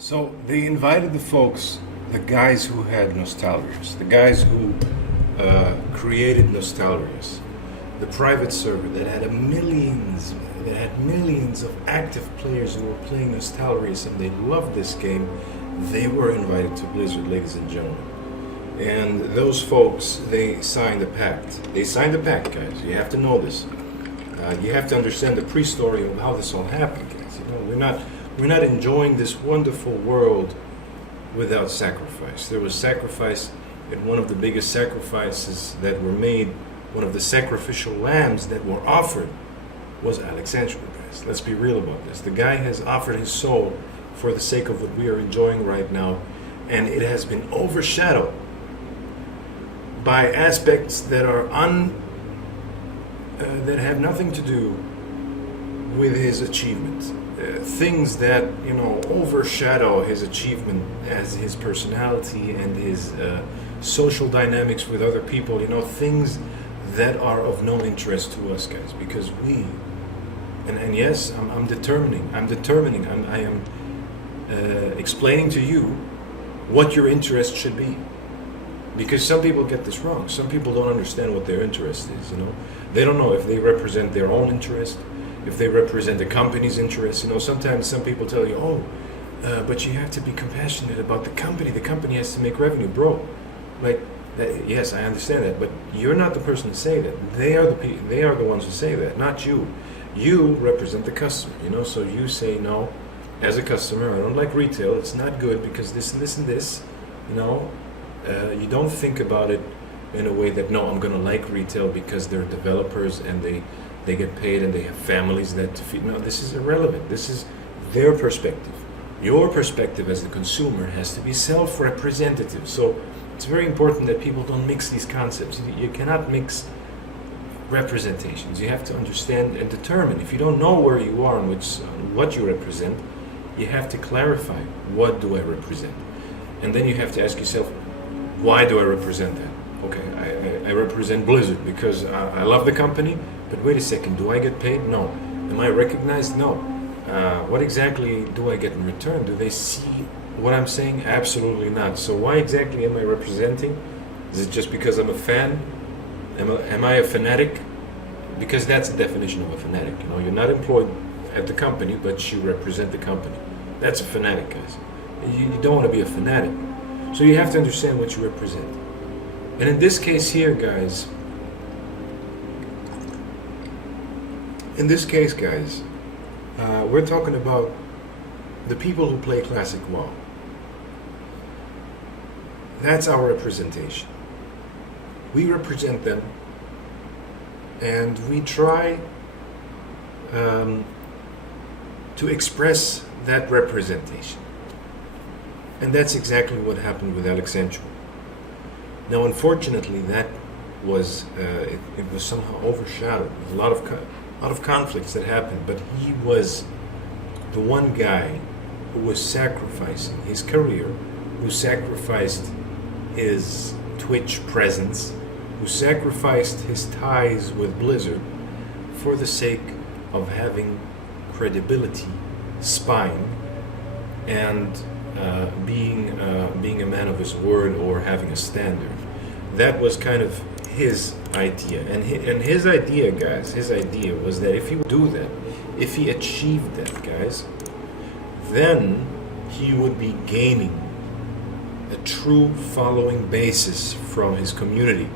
So they invited the folks, the guys who had nostalgias, the guys who created nostalgias, the private server that had millions of active players who were playing nostalgias and they loved this game. They were invited to Blizzard, ladies and gentlemen. And those folks, they signed a pact. They signed a pact, guys. You have to know this. You have to understand the pre-story of how this all happened, guys. You know, we're not enjoying this wonderful world without sacrifice. There was sacrifice, and one of the biggest sacrifices that were made, one of the sacrificial lambs that were offered, was Alexensual, guys. Let's be real about this. The guy has offered his soul for the sake of what we are enjoying right now, and it has been overshadowed by aspects that are that have nothing to do with his achievement. Things that, you know, overshadow his achievement as his personality and his social dynamics with other people, you know, things that are of no interest to us, guys, because we, and yes, I'm determining, I am explaining to you what your interest should be. Because some people get this wrong. Some people don't understand what their interest is, you know. They don't know if they represent their own interest, if they represent the company's interest. You know, sometimes some people tell you, but you have to be compassionate about the company. The company has to make revenue, bro. Like, yes, I understand that, but you're not the person to say that. They are the ones who say that, not you. You represent the customer, you know. So you say, no, as a customer, I don't like retail. It's not good because this and this and this, you know. You don't think about it in a way that, no, I'm going to like retail because they're developers and they get paid and they have families that to feed. No, this is irrelevant. This is their perspective. Your perspective as the consumer has to be self-representative. So it's very important that people don't mix these concepts. You cannot mix representations. You have to understand and determine. If you don't know where you are and what you represent, you have to clarify, what do I represent? And then you have to ask yourself, why do I represent that? Okay, I represent Blizzard because I love the company, but wait a second, do I get paid? No. Am I recognized? No. What exactly do I get in return? Do they see what I'm saying? Absolutely not. So why exactly am I representing? Is it just because I'm a fan? Am I a fanatic? Because that's the definition of a fanatic. You know, you're not employed at the company, but you represent the company. That's a fanatic, guys. You don't want to be a fanatic. So you have to understand what you represent. And in this case here, guys, we're talking about the people who play Classic WoW. That's our representation. We represent them, and we try to express that representation. And that's exactly what happened with Alexensual. Now, unfortunately, that was it was somehow overshadowed. There was a lot of conflicts that happened, but he was the one guy who was sacrificing his career, who sacrificed his Twitch presence, who sacrificed his ties with Blizzard for the sake of having credibility, spine, and being a man of his word or having a standard. That was kind of his idea. And his idea, guys, his idea was that if he would do that, if he achieved that, guys, then he would be gaining a true following basis from his community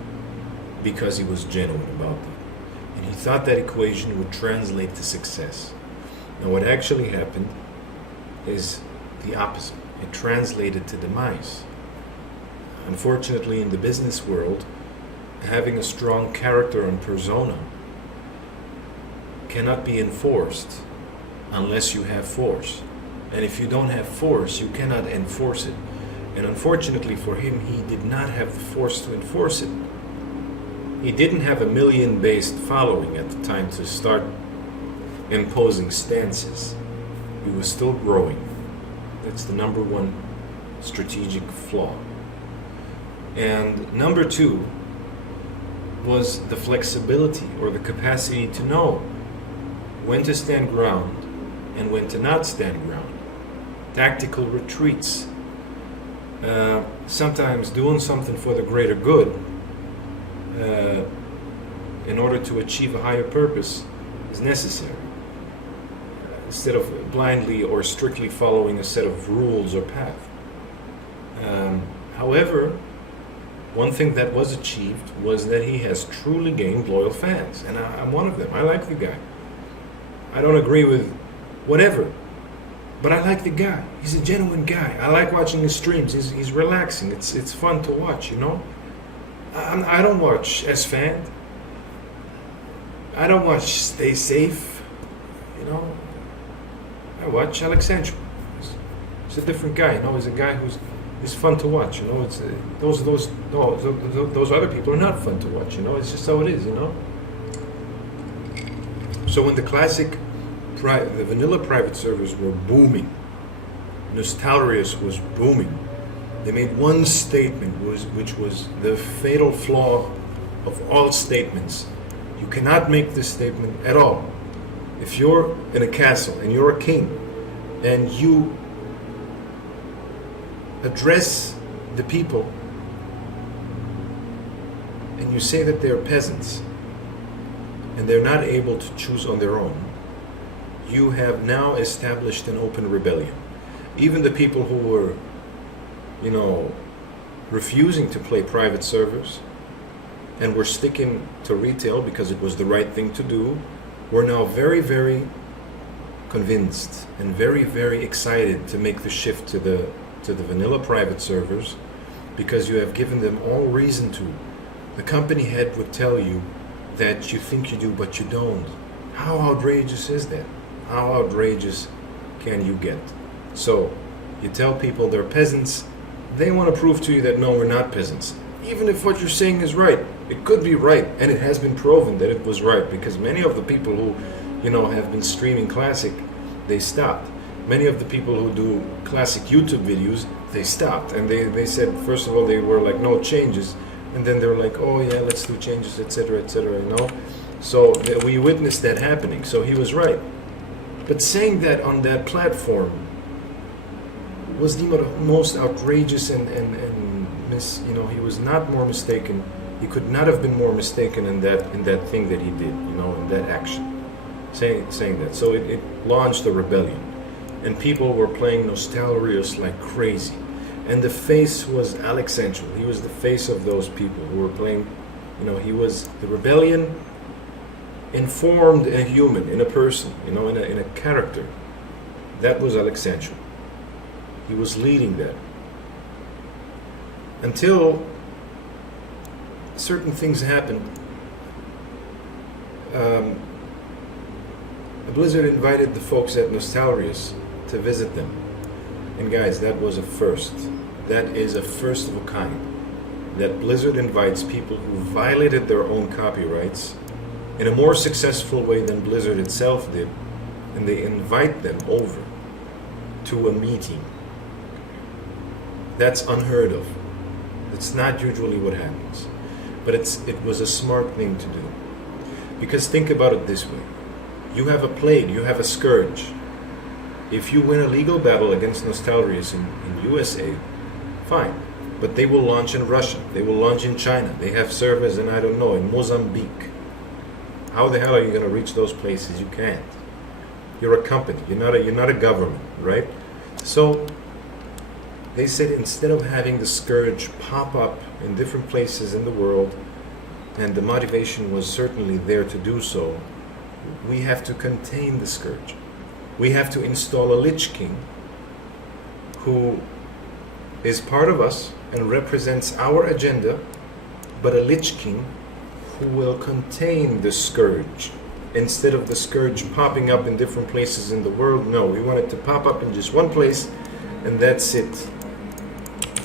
because he was genuine about that. And he thought that equation would translate to success. Now, what actually happened is the opposite. It translated to demise. Unfortunately, in the business world, having a strong character and persona cannot be enforced unless you have force. And if you don't have force, you cannot enforce it. And unfortunately for him, he did not have the force to enforce it. He didn't have a million-based following at the time to start imposing stances. He was still growing. That's the number one strategic flaw. And number two was the flexibility or the capacity to know when to stand ground and when to not stand ground. tactical retreats. Sometimes doing something for the greater good in order to achieve a higher purpose is necessary, instead of blindly or strictly following a set of rules or path. However, one thing that was achieved was that he has truly gained loyal fans, and I'm one of them. I like the guy. I don't agree with whatever, but I like the guy. He's a genuine guy. I like watching his streams. He's relaxing. It's fun to watch, you know? I don't watch S Fan. I don't watch Stay Safe, you know? I watch Alexensual. He's a different guy, you know? He's a guy he's fun to watch, you know? It's those other people are not fun to watch, you know? It's just how it is, you know? So when the vanilla private servers were booming, Nostalrius was booming, they made one statement, which was the fatal flaw of all statements. You cannot make this statement at all. If you're in a castle and you're a king and you address the people and you say that they're peasants and they're not able to choose on their own, you have now established an open rebellion. Even the people who were, you know, refusing to play private servers and were sticking to retail because it was the right thing to do, were now very, very convinced and very, very excited to make the shift to the vanilla private servers, because you have given them all reason to. The company head would tell you that you think you do, but you don't. How outrageous is that? How outrageous can you get? So you tell people they're peasants. They want to prove to you that no, we're not peasants. Even if what you're saying is right, it could be right, and it has been proven that it was right, because many of the people who, you know, have been streaming classic, they stopped. Many of the people who do classic YouTube videos, they stopped, and they said, first of all, they were like, no changes, and then they were like, oh yeah, let's do changes, etc., you know. So we witnessed that happening. So he was right, but saying that on that platform was the most outrageous and you know, he was not more mistaken. He could not have been more mistaken in that thing that he did, you know, in that action, saying that. So it launched a rebellion, and people were playing Nostalrius like crazy, and the face was Alexensual. He was the face of those people who were playing, you know. He was the rebellion informed in a human, in a person, you know, in a character. That was Alexensual. He was leading that. Until certain things happened. Blizzard invited the folks at Nostalrius to visit them. And guys, that was a first. That is a first of a kind. That Blizzard invites people who violated their own copyrights in a more successful way than Blizzard itself did, and they invite them over to a meeting. That's unheard of. It's not usually what happens, but it was a smart thing to do. Because think about it this way: you have a plague, you have a scourge. If you win a legal battle against Nostalrius in USA, fine, but they will launch in Russia, they will launch in China, they have servers in, I don't know, in Mozambique. How the hell are you going to reach those places? You can't. You're a company, you're not a government, right? So they said, instead of having the scourge pop up in different places in the world, and the motivation was certainly there to do so, we have to contain the scourge. We have to install a Lich King who is part of us and represents our agenda, but a Lich King who will contain the scourge. Instead of the scourge popping up in different places in the world, no, we want it to pop up in just one place, and that's it.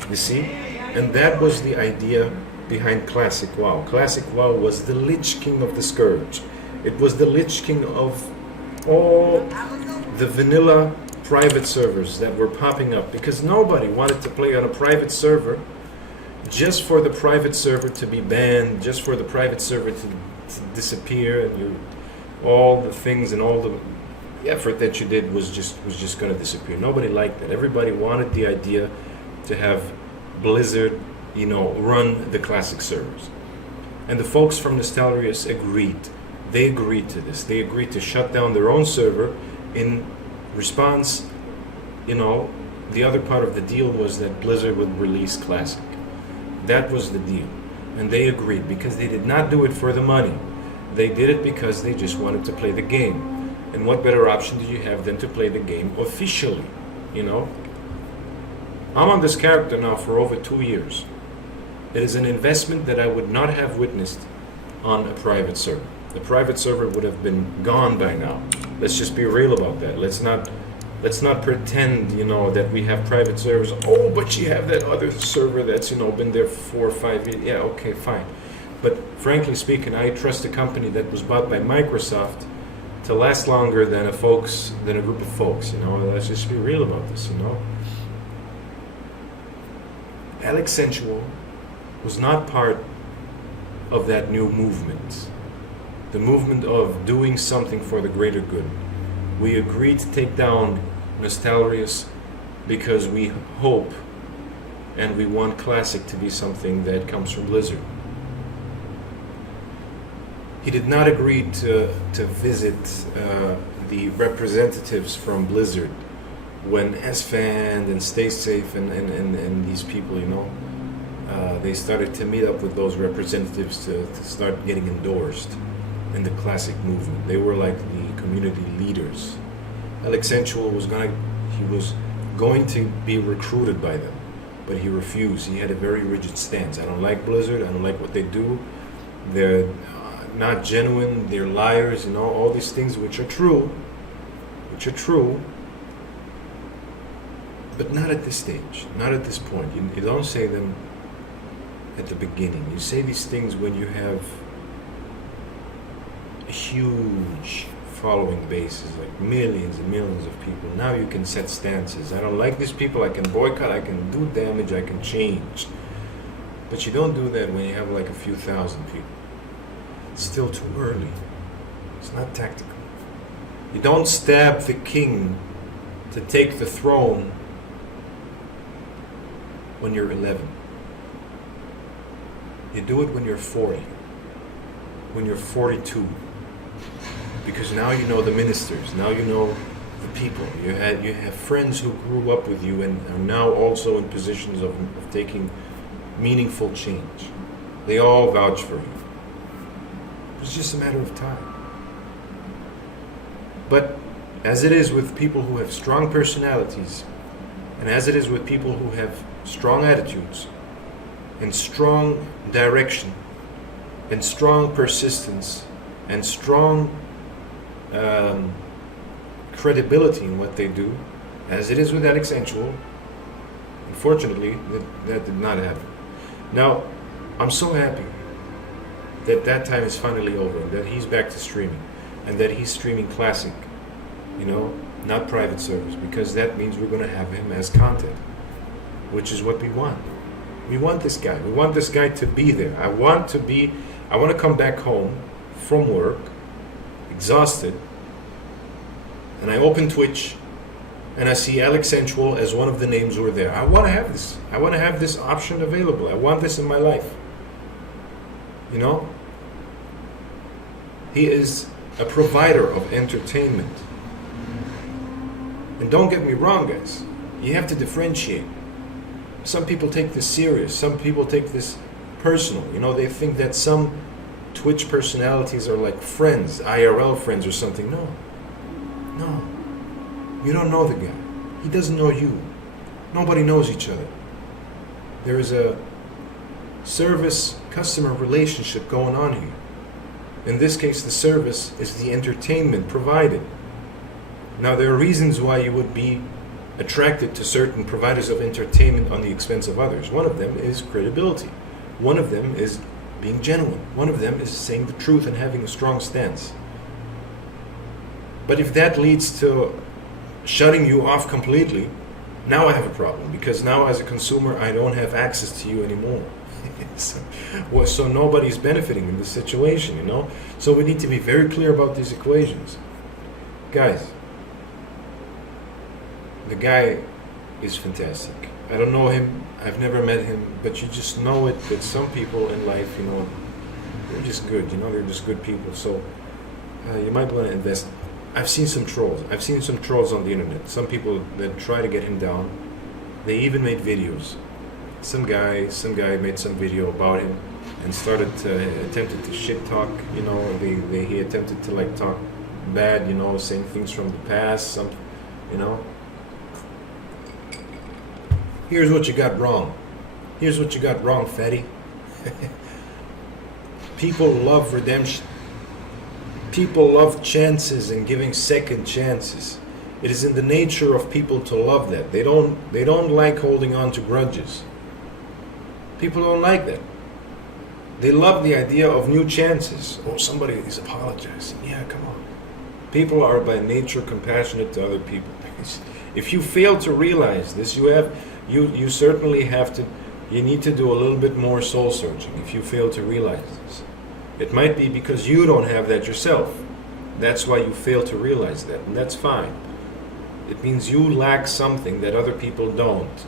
You see? And that was the idea behind Classic WoW. Classic WoW was the Lich King of the Scourge. It was the Lich King of all the vanilla private servers that were popping up, because nobody wanted to play on a private server just for the private server to be banned, just for the private server to disappear, and all the things and all the effort that you did was just going to disappear. Nobody liked that. Everybody wanted the idea to have Blizzard, run the classic servers. And the folks from Nostalrius agreed. They agreed to this. They agreed to shut down their own server in response. The other part of the deal was that Blizzard would release Classic. That was the deal. And they agreed because they did not do it for the money. They did it because they just wanted to play the game. And what better option do you have than to play the game officially? I'm on this character now for over 2 years. It is an investment that I would not have witnessed on a private server. The private server would have been gone by now. Let's just be real about that. Let's not pretend, that we have private servers. Oh, but you have that other server that's, been there for 4 or 5 years. Yeah, okay, fine. But frankly speaking, I trust a company that was bought by Microsoft to last longer than a group of folks. Let's just be real about this. Alexensual was not part of that new movement, the movement of doing something for the greater good. We agreed to take down Nostalrius because we hope and we want Classic to be something that comes from Blizzard. He did not agree to visit the representatives from Blizzard when Esfand and Stay Safe and these people, they started to meet up with those representatives to start getting endorsed in the Classic movement. They were like the community leaders. Alexensual was going to be recruited by them, but he refused. He had a very rigid stance. I don't like Blizzard. I don't like what they do. They're not genuine. They're liars. All these things which are true, but not at this stage, not at this point. You don't say them at the beginning. You say these things when you have a huge following bases, like millions and millions of people. Now you can set stances. I don't like these people. I can boycott. I can do damage. I can change. But you don't do that when you have like a few thousand people. It's still too early. It's not tactical. You don't stab the king to take the throne when you're 11. You do it when you're 40, when you're 42. Because now you know the ministers, now you know the people. You have friends who grew up with you and are now also in positions of taking meaningful change. They all vouch for you. It's just a matter of time. But as it is with people who have strong personalities, and as it is with people who have strong attitudes, and strong direction, and strong persistence, and strong credibility in what they do, as it is with Alexensual, unfortunately, that did not happen. Now, I'm so happy that time is finally over, that he's back to streaming, and that he's streaming Classic, not private servers, because that means we're going to have him as content, which is what we want. We want this guy. We want this guy to be there. I want to come back home from work, exhausted, and I open Twitch, and I see Alexensual as one of the names who are there. I want to have this. I want to have this option available. I want this in my life. He is a provider of entertainment. And don't get me wrong, guys. You have to differentiate. Some people take this serious. Some people take this personal. They think that some Twitch personalities are like friends, IRL friends or something. No. You don't know the guy. He doesn't know you. Nobody knows each other. There is a service-customer relationship going on here. In this case, the service is the entertainment provided. Now, there are reasons why you would be attracted to certain providers of entertainment on the expense of others. One of them is credibility. One of them is being genuine. One of them is saying the truth and having a strong stance. But if that leads to shutting you off completely, now I have a problem, because now as a consumer I don't have access to you anymore. So nobody's benefiting in this situation, So we need to be very clear about these equations. Guys, The guy is fantastic. I don't know him. I've never met him, but you just know it that some people in life, they're just good. They're just good people. So you might want to invest. I've seen some trolls. I've seen some trolls on the internet. Some people that try to get him down. They even made videos. Some guy made some video about him and attempted to shit talk. He attempted to like talk bad. Saying things from the past. Here's what you got wrong. Here's what you got wrong, fatty. People love redemption. People love chances and giving second chances. It is in the nature of people to love that. They don't like holding on to grudges. People don't like that. They love the idea of new chances. Oh, somebody is apologizing. Yeah, come on. People are by nature compassionate to other people. If you fail to realize this, you certainly have to. You need to do a little bit more soul searching if you fail to realize this. It might be because you don't have that yourself. That's why you fail to realize that, and that's fine. It means you lack something that other people don't.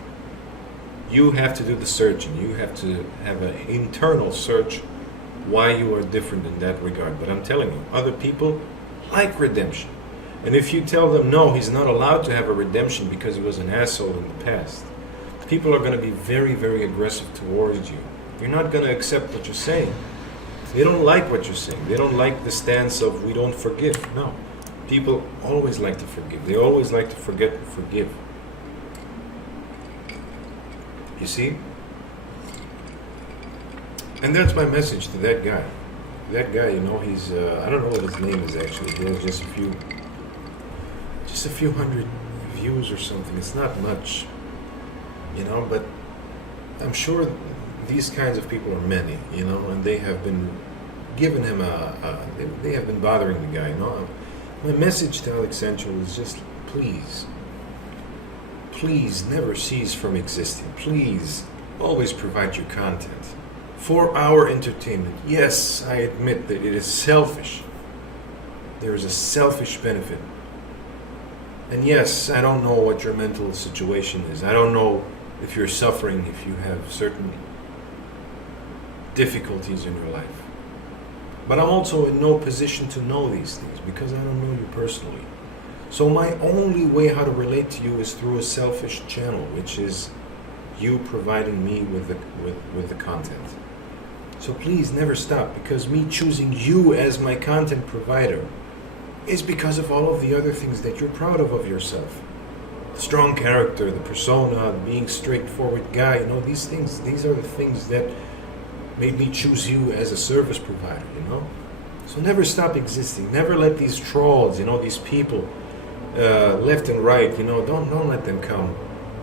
You have to do the searching. You have to have an internal search why you are different in that regard. But I'm telling you, other people like redemption. And if you tell them, no, he's not allowed to have a redemption because he was an asshole in the past, people are going to be very, very aggressive towards you. You're not going to accept what you're saying. They don't like what you're saying. They don't like the stance of we don't forgive. No. People always like to forgive. They always like to forget and forgive. You see? And that's my message to that guy. That guy, he's, I don't know what his name is actually. He has just a few hundred views or something. It's not much, but I'm sure these kinds of people are many, and they have been giving him they have been bothering the guy, My message to Alexensual is just, please never cease from existing. Please always provide your content for our entertainment. Yes, I admit that it is selfish. There is a selfish benefit. And yes, I don't know what your mental situation is. I don't know if you're suffering, if you have certain difficulties in your life. But I'm also in no position to know these things because I don't know you personally. So my only way how to relate to you is through a selfish channel, which is you providing me with the content. So please never stop, because me choosing you as my content provider is because of all of the other things that you're proud of yourself. The strong character, the persona, being straightforward guy, these things, these are the things that made me choose you as a service provider, So never stop existing. Never let these trolls, these people, left and right, don't let them come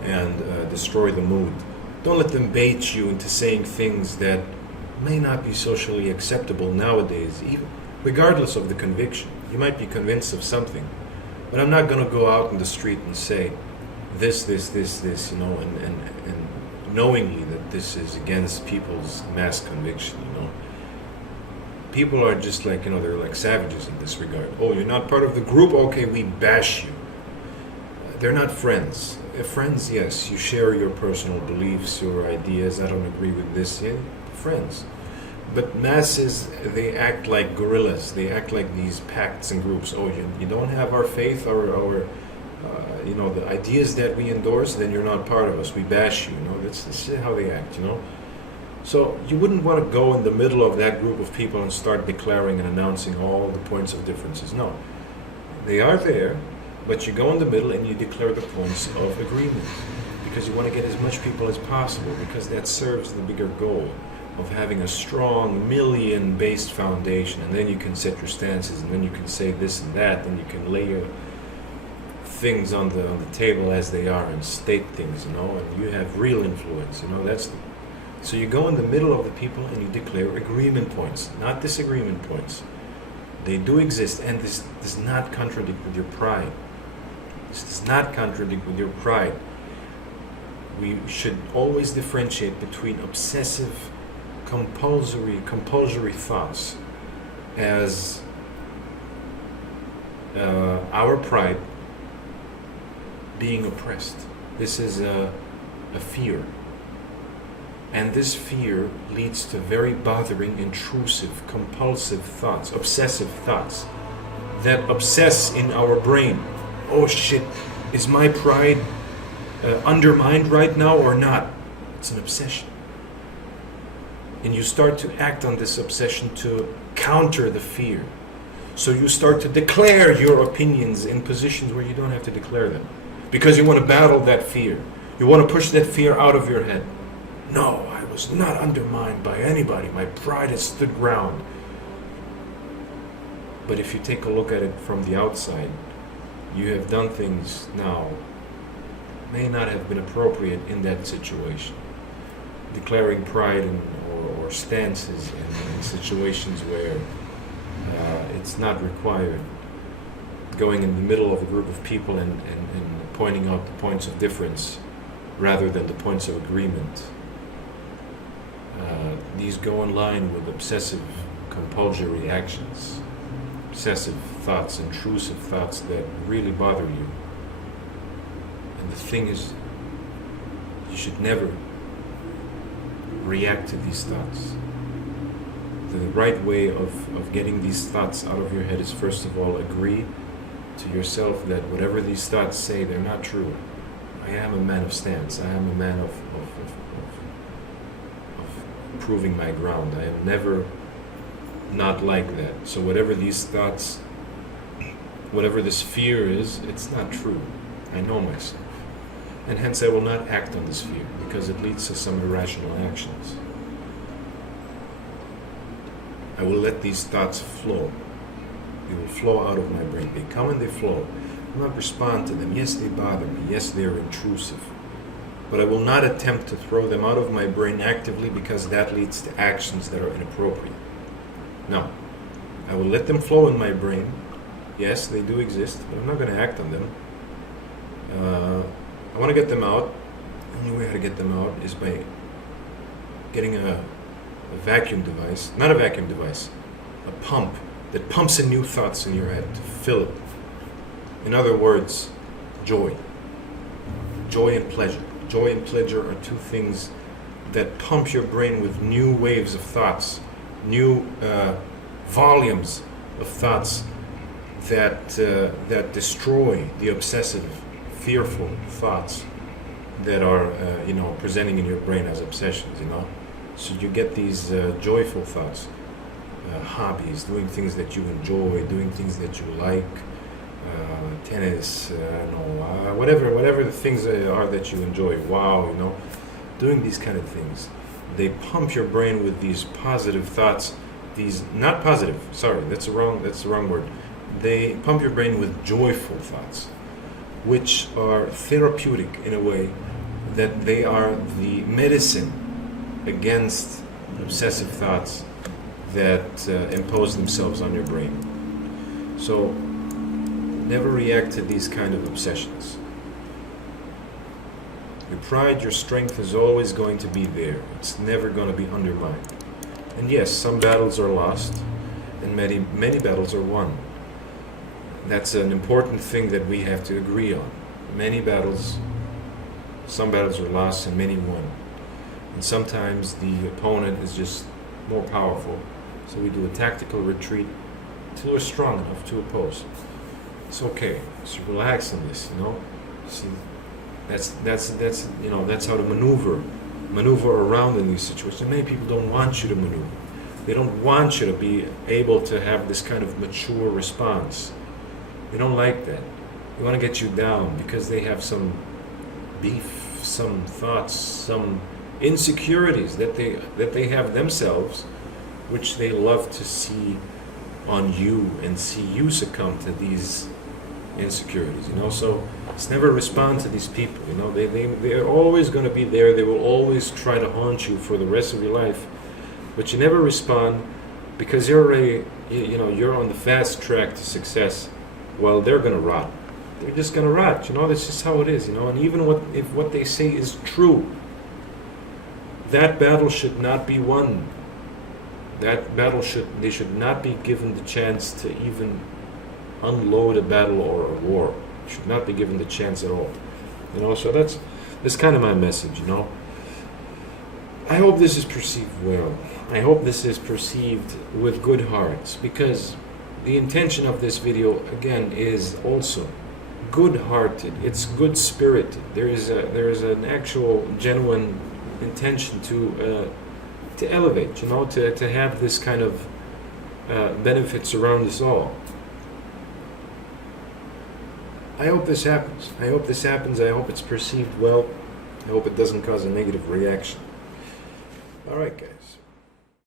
and destroy the mood. Don't let them bait you into saying things that may not be socially acceptable nowadays, even regardless of the conviction. You might be convinced of something, but I'm not going to go out in the street and say this, and knowingly that this is against people's mass conviction, People are just like, they're like savages in this regard. Oh, you're not part of the group? Okay, we bash you. They're not friends. Friends, yes, you share your personal beliefs, your ideas. I don't agree with this. Yeah, friends. But masses, they act like gorillas. They act like these pacts and groups. Oh, you don't have our faith, our the ideas that we endorse, then you're not part of us. We bash you. That's how they act. So you wouldn't want to go in the middle of that group of people and start declaring and announcing all the points of differences. No, they are there, but you go in the middle and you declare the points of agreement, because you want to get as much people as possible, because that serves the bigger goal of having a strong million-based foundation, and then you can set your stances, and then you can say this and that, and you can lay your things on the table as they are and state things, and you have real influence. So you go in the middle of the people and you declare agreement points, not disagreement points. They do exist, and this does not contradict with your pride. This does not contradict with your pride. We should always differentiate between obsessive, compulsory thoughts as our pride, being oppressed. This is a fear. And this fear leads to very bothering, intrusive, compulsive thoughts, obsessive thoughts that obsess in our brain. Oh shit, is my pride undermined right now or not? It's an obsession. And you start to act on this obsession to counter the fear. So you start to declare your opinions in positions where you don't have to declare them. Because you want to battle that fear. You want to push that fear out of your head. No, I was not undermined by anybody. My pride has stood ground. But if you take a look at it from the outside, you have done things now may not have been appropriate in that situation. Declaring pride or stances in situations where it's not required. Going in the middle of a group of people and pointing out the points of difference rather than the points of agreement. These go in line with obsessive compulsory actions, obsessive thoughts, intrusive thoughts that really bother you. And the thing is, you should never react to these thoughts. The right way of getting these thoughts out of your head is, first of all, agree to yourself that whatever these thoughts say, they're not true. I am a man of stance. I am a man of proving my ground. I am never not like that. So whatever these thoughts, whatever this fear is, it's not true. I know myself. And hence I will not act on this fear because it leads to some irrational actions. I will let these thoughts flow. They will flow out of my brain. They come and they flow. I will not respond to them. Yes, they bother me. Yes, they are intrusive. But I will not attempt to throw them out of my brain actively because that leads to actions that are inappropriate. No. I will let them flow in my brain. Yes, they do exist, but I'm not going to act on them. I want to get them out. The only way how to get them out is by getting a vacuum device, not a vacuum device, a pump that pumps in new thoughts in your head to fill it. In other words, joy. Joy and pleasure. Joy and pleasure are two things that pump your brain with new waves of thoughts, new volumes of thoughts that destroy the obsessive, fearful thoughts that are presenting in your brain as obsessions. So you get these joyful thoughts, hobbies, doing things that you enjoy, doing things that you like, tennis, whatever the things are that you enjoy. Wow, doing these kind of things. They pump your brain with these positive thoughts. These not positive. Sorry, that's the wrong word. They pump your brain with joyful thoughts, which are therapeutic in a way that they are the medicine against obsessive thoughts that impose themselves on your brain. So never react to these kind of obsessions. Your pride, your strength is always going to be there. It's never going to be undermined. And yes, some battles are lost and many battles are won. That's an important thing that we have to agree on. Some battles are lost and many won. And sometimes the opponent is just more powerful. So we do a tactical retreat until we're strong enough to oppose. It's okay. So relax on this, See, that's how to maneuver around in these situations. Many people don't want you to maneuver. They don't want you to be able to have this kind of mature response. They don't like that. They want to get you down because they have some beef, some thoughts, some insecurities that they have themselves, which they love to see on you and see you succumb to these insecurities. So it's never respond to these people. They're always going to be there. They will always try to haunt you for the rest of your life, but you never respond because you're already you're on the fast track to success. Well, they're going to rot. They're just going to rot. That's just how it is. And even if what they say is true, that battle should not be won. They should not be given the chance to even unload a battle or a war. Should not be given the chance at all. You know, so that's kind of my message, you know. I hope this is perceived well. I hope this is perceived with good hearts, because the intention of this video, again, is also good-hearted. It's good-spirited. There is an actual, genuine intention to elevate, you know, to have this kind of benefits around us all. I hope this happens. I hope this happens. I hope it's perceived well. I hope it doesn't cause a negative reaction. All right, guys.